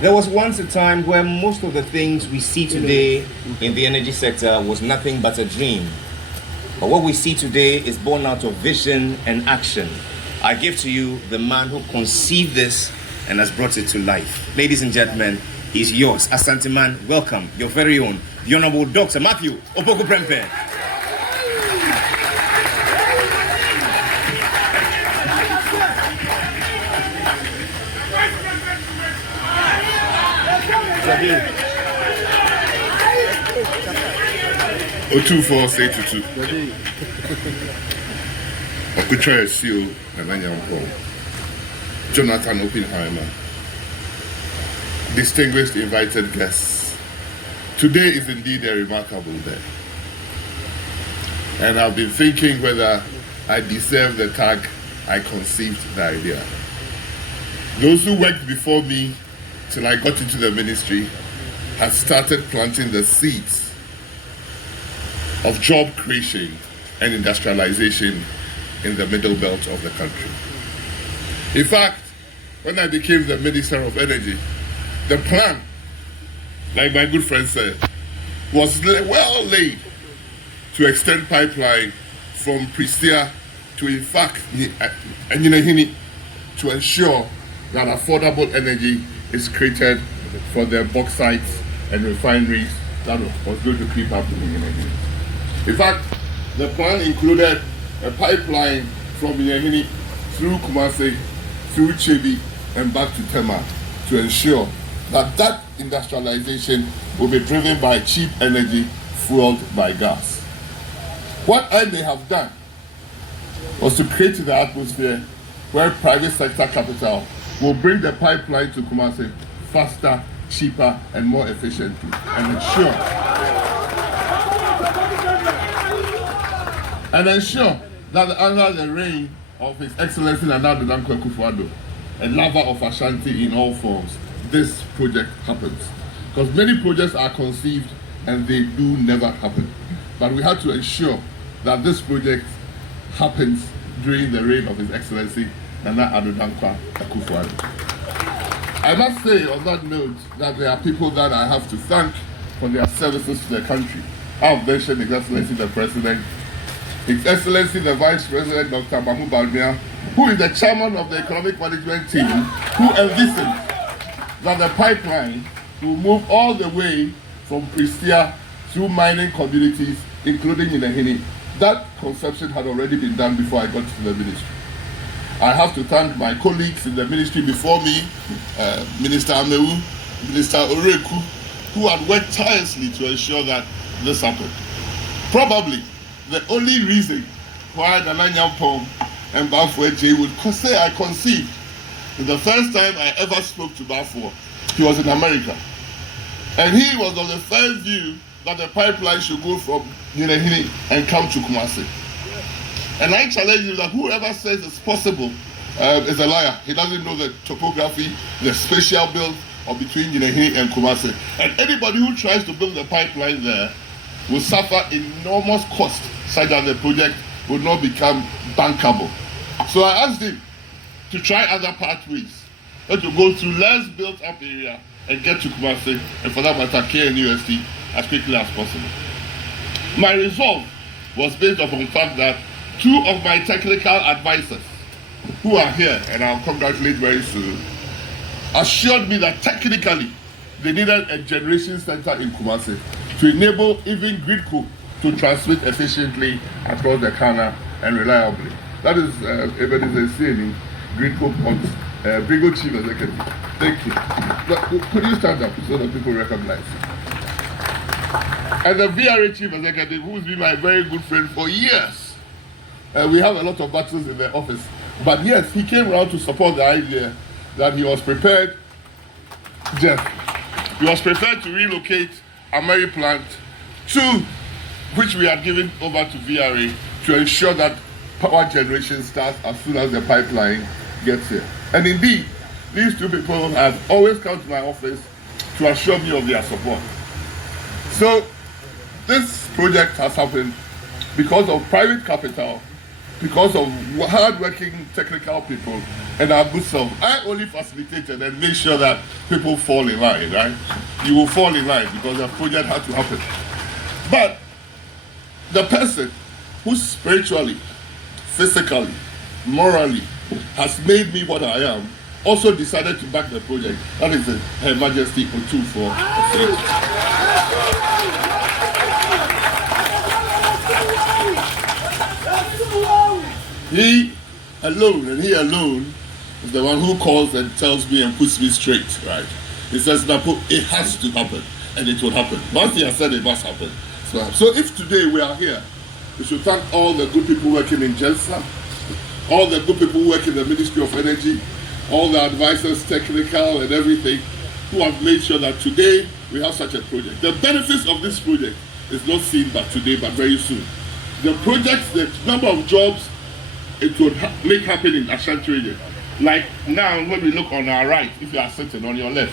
There was once a time where most of the things we see today in the energy sector was nothing but a dream. But what we see today is born out of vision and action. I give to you the man who conceived this and has brought it to life. Ladies and gentlemen, he's yours. Asante man, welcome, your very own, the Honorable Dr. Matthew Opoku Prempeh. Otumfuo say tutu. Okutra Esio Nananyampo. Jonathan Oppenheimer. Distinguished invited guests. Today is indeed a remarkable day. And I've been thinking whether I deserve the tag I conceived the idea. Those who worked before me till I got into the ministry have started planting the seeds of job creation and industrialization in the middle belt of the country. In fact, when I became the Minister of Energy, the plan, like my good friend said, was well laid to extend pipeline from Pristia to, in fact, to ensure that affordable energy is created for the bauxites and refineries that was going to keep up with the energy. In fact, the plan included a pipeline from Yehini through Kumasi, through Chebi, and back to Tema to ensure that that industrialization will be driven by cheap energy fueled by gas. What I may have done was to create the atmosphere where private sector capital will bring the pipeline to Kumasi faster, cheaper, and more efficiently, and ensure that under the reign of His Excellency Nana Akufo-Addo, a lover of Asante in all forms, this project happens. Because many projects are conceived and they do never happen. But we had to ensure that this project happens during the reign of His Excellency Nana Akufo-Addo. I must say on that note that there are people that I have to thank for their services to the country. I have mentioned His Excellency the President, His Excellency the Vice President Dr. Mahmoud Balmia, who is the chairman of the economic management team, who envisioned that the pipeline will move all the way from Pristia through mining communities, including Yehini. That conception had already been done before I got to the ministry. I have to thank my colleagues in the ministry before me, Minister Amewu, Minister Oreku, who had worked tirelessly to ensure that this happened. Probably the only reason why Nana Nyampong and Bafo J would say I conceived is the first time I ever spoke to Bafo. He was in America. And he was of the first view that the pipeline should go from Yehini and come to Kumasi. And I challenge you that whoever says it's possible is a liar. He doesn't know the topography, the spatial build of between Yehini and Kumasi. And anybody who tries to build the pipeline there will suffer enormous cost such that the project would not become bankable. So I asked him to try other pathways, and to go through less built up area and get to Kumasi, and for that matter KNUST, as quickly as possible. My resolve was based upon the fact that two of my technical advisors, who are here and I'll congratulate very soon, assured me that technically they needed a generation center in Kumasi to enable even Gridco to transmit efficiently across the canal and reliably. That is Ebenezer Sieni, Gridco Ponds, Brigo Chief Executive. Thank you. But could you stand up so that people recognize you? And the VRA Chief Executive, who's been my very good friend for years. We have a lot of battles in the office. But yes, he came around to support the idea that he was prepared, Jeff, he was prepared to relocate a Mary plant to which we had given over to VRA to ensure that power generation starts as soon as the pipeline gets here. And indeed, these two people have always come to my office to assure me of their support. So this project has happened because of private capital, because of hard-working technical people, and our good self. I only facilitated and make sure that people fall in line, right? You will fall in line because the project had to happen. But the person who spiritually, physically, morally has made me what I am also decided to back the project. That is Her Majesty Otumfuo. He alone, and he alone, is the one who calls and tells me and puts me straight, right? He says, Napo, it has to happen, and it will happen. Once he has said it must happen. So if today we are here, we should thank all the good people working in JENSA, all the good people who work in the Ministry of Energy, all the advisors, technical and everything, who have made sure that today we have such a project. The benefits of this project is not seen but today, but very soon. The project, the number of jobs it would make happen in Asante region. Like now, when we look on our right, if you are sitting on your left,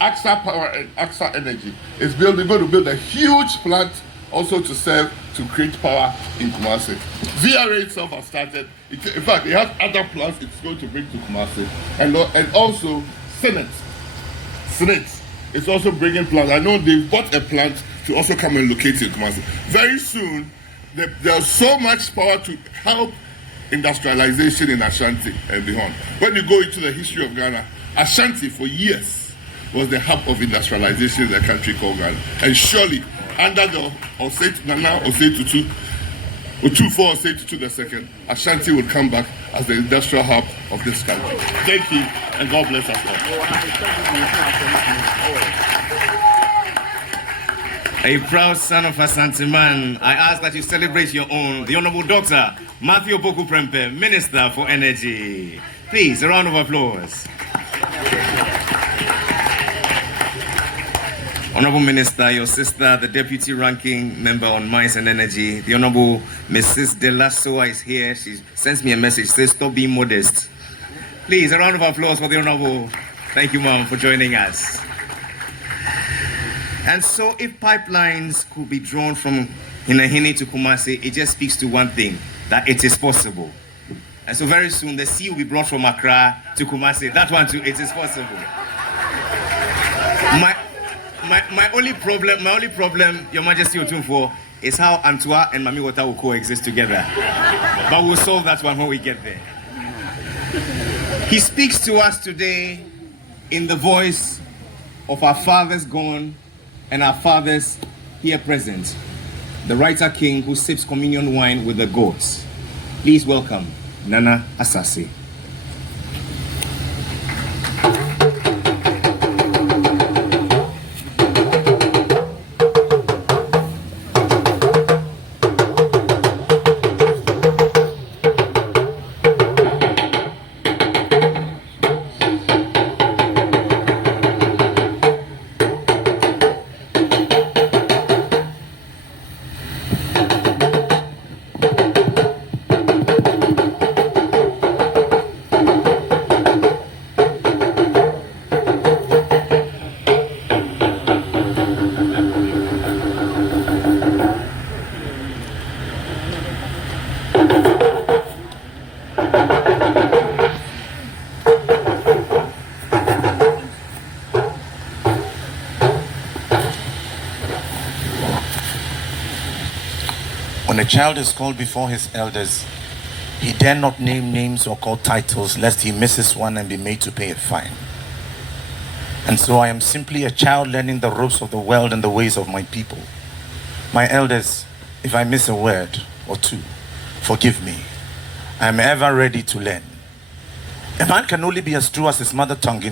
AXA Power and AXA Energy is going to build a huge plant also to serve to create power in Kumasi. VRA itself has started. In fact, it has other plants it's going to bring to Kumasi. And also Senate is also bringing plants. I know they've bought a plant to also come and locate in Kumasi. Very soon, there's so much power to help industrialization in Ashanti and beyond. When you go into the history of Ghana, Ashanti for years was the hub of industrialization in the country called Ghana. And surely, under the Otumfuo Tutu II, Ashanti will come back as the industrial hub of this country. Thank you, and God bless us all. A proud son of Asante man, I ask that you celebrate your own, the Honorable Dr. Matthew Opoku Prempeh, Minister for Energy. Please, a round of applause. Honorable Minister, your sister, the Deputy Ranking Member on Mines and Energy, the Honorable Mrs. De La Soa is here. She sends me a message, says stop being modest. Please, a round of applause for the Honorable. Thank you, Ma'am, for joining us. And so if pipelines could be drawn from Hinahini to Kumasi, it just speaks to one thing, that it is possible. And so very soon, the sea will be brought from Accra to Kumasi. That one too, it is possible. My only problem, Your Majesty Otumfuo, is how Antua and Mami Water will coexist together. But we'll solve that one when we get there. He speaks to us today in the voice of our fathers gone and our fathers here present, the writer king who sips communion wine with the goats. Please welcome Nana Asase. When a child is called before his elders, he dare not name names or call titles lest he misses one and be made to pay a fine. And so I am simply a child learning the ropes of the world and the ways of my people. My elders, if I miss a word or two, forgive me. I am ever ready to learn. A man can only be as true as his mother tongue. I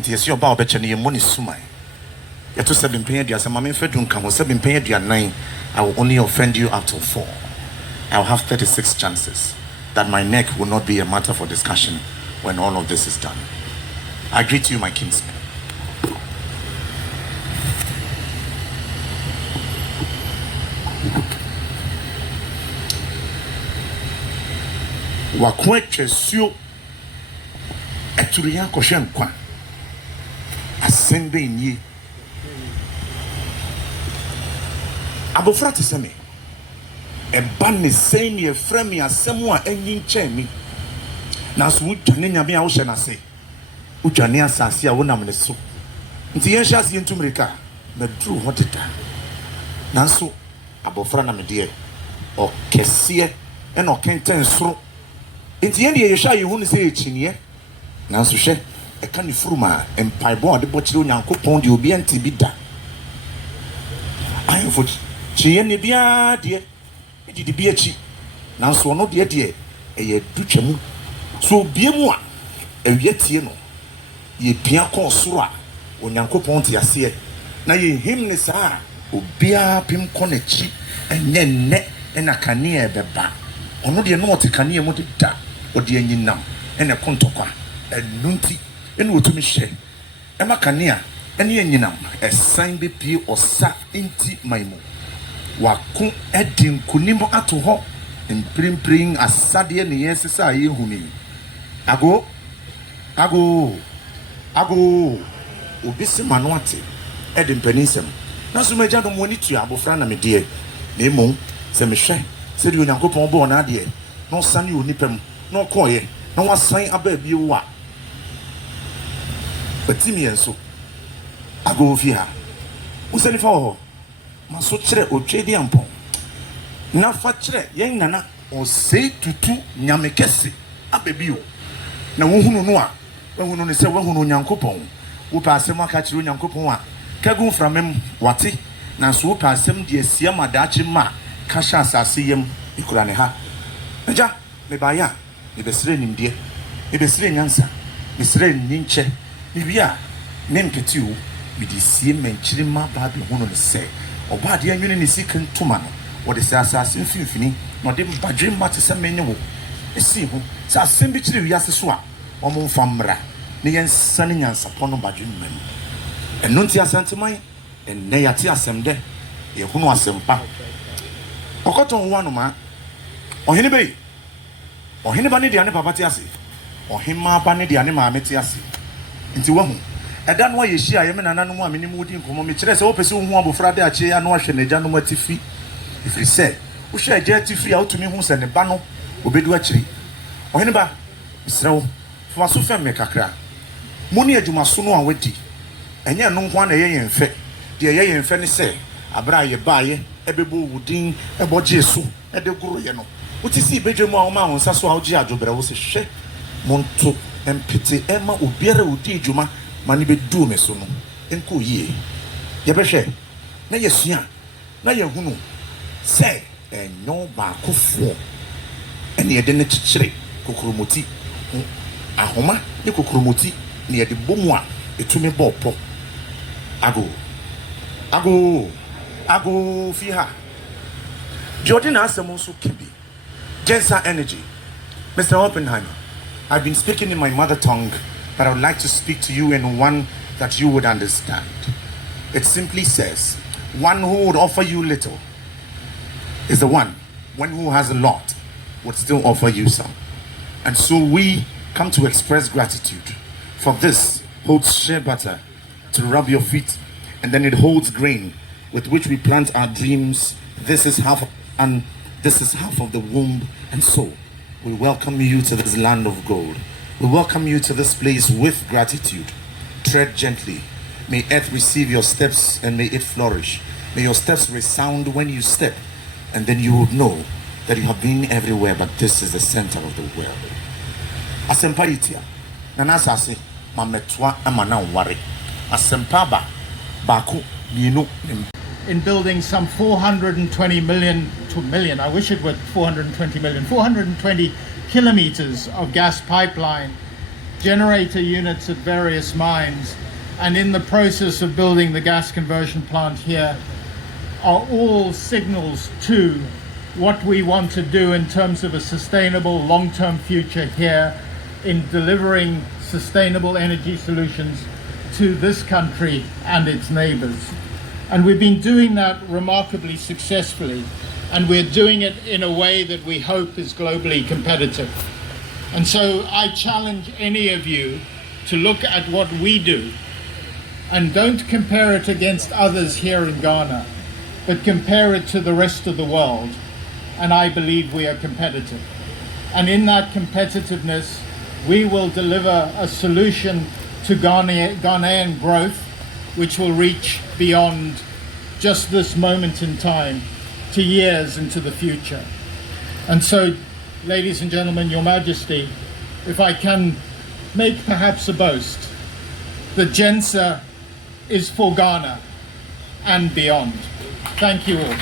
will only offend you out of 4. I will have 36 chances that my neck will not be a matter for discussion when all of this is done. I greet you, my kinsmen. Wakwetwesio eturiya koshenkwa asembe nyi abofra teseme eba ne sen ye frame asemu a enyi nche mi na so wutwane nyame a wo hye na se udwane asase a wonam ne so nti yen hya se ntumrika na duru hodeda nanso abofra na mede o kese e na okenten soro nti yen de yehwa yehu ne se echinie nanso hwe e ka ne furuma empaibo de bochire onyankopon de obi anti bi da ayefo chiye ne bia de edidi bi achi nanso ono de eye dutwamu so biemu a ewiatie no ye pia ko soro a onyankopon te ase na ye him ne saa obia pim ko na chi enye nne na kanea beba ono de no te kanea mu de da odi anyinam ene kontokwa enunti ene otumi hye ema kanea ene anyinam esan be pie osa enti maimu wako edin kunimbo ato ho imprimpring asade ne yesesa ye huni ago obisi manwate edin penisem na so meja do moni tu abofra na mede na emo se mehwe se de onyankopon bo na ade no sane onipam no koye na wasan aba bi wo a batimi enso ago fi ha usani fa ho maso kire otwedi ampon na fa kire yen nana o sei tutu nyamekese abebio na wohunu no a wohunu ne se wohunu onyankopon wo pa asem aka kire onyankopon a kagun framem wate na so wo pa asem de asia madachi ma kasha asase yem ikura ne ha aja me baya me besire nimdie me besire nyansa me besire ninche me bia me mpeti wo me di sie menchiri ma ba bi hono ne se oba de anwene ne sikin tuma no wo de asase mfimfini no de badwe mate se menye wo esi ho sa asem bi kire wiase so a wo mo mfamra ne yensa ne nyansa pono badwe mmam enunti asante man enne yate asem de ye hono asempa okoton wanu ma ohene bei ohene ba ne de ane papa te ase ohema ba ne de ane maame te ase nti wahu eda no ye hia ye me nananom a meni mu di nkomo me kire se wo pese wo hu abofra de ache ya no ahwe ne gya no atifi ifri se wo hwe agya atifi a wotumi hu se ne ba no obedu akiri ohene ba misrewo fa so fem me kakra muni adwuma so no a wadi enye no nko na ye yemfe de ye yemfe ne se abra ye baaye ebebo wudin eboje so ede guru ye no utisi bedwemu a wo ma wonsa so a oje adwobere wo se hwe monto empete ema obiara odi adwuma mani be du me so no enko yie ye behwe na yesua na ye hunu se enyo ba kofo ene ye de ne chichire kokromoti ahoma ne kokromoti ne ye de bomu a etumi bopo ago fiha Jordan asemo so kibi Jensa energy Mr. Oppenheimer, I've been speaking in my mother tongue, but I would like to speak to you in one that you would understand. It simply says, one who would offer you little is the one who has a lot would still offer you some. And so we come to express gratitude. For this holds shea butter to rub your feet, and then it holds grain with which we plant our dreams. This is half of the womb and soul. We welcome you to this land of gold. We welcome you to this place with gratitude. Tread gently. May earth receive your steps and may it flourish. May your steps resound when you step, and then you would know that you have been everywhere, but this is the center of the world. Asempa itia. Nana sase mametwa amana ware. Asempa baku ninu. In building some 420 million, I wish it were 420 million, 420 kilometers of gas pipeline, generator units at various mines, and in the process of building the gas conversion plant here are all signals to what we want to do in terms of a sustainable long-term future here in delivering sustainable energy solutions to this country and its neighbors. And we've been doing that remarkably successfully, and we're doing it in a way that we hope is globally competitive. And so I challenge any of you to look at what we do and don't compare it against others here in Ghana, but compare it to the rest of the world. And I believe we are competitive. And in that competitiveness, we will deliver a solution to Ghanaian growth, which will reach beyond just this moment in time to years into the future. And so, ladies and gentlemen, Your Majesty, if I can make perhaps a boast, the Gensa is for Ghana and beyond. Thank you all.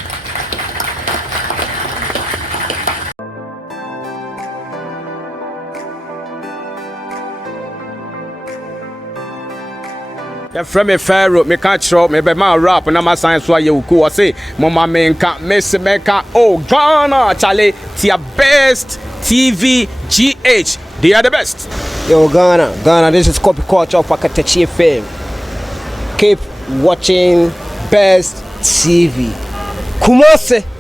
Yeah, from a pharaoh, me catch up, me be my rap, and I'm science why you cool. I say, Mama Menka, Miss Meka, oh Ghana, Charlie, tia best TV GH, they are the best. Yo, Ghana, this is Copy Culture of Akatechi FM. Keep watching Best TV. Kumose.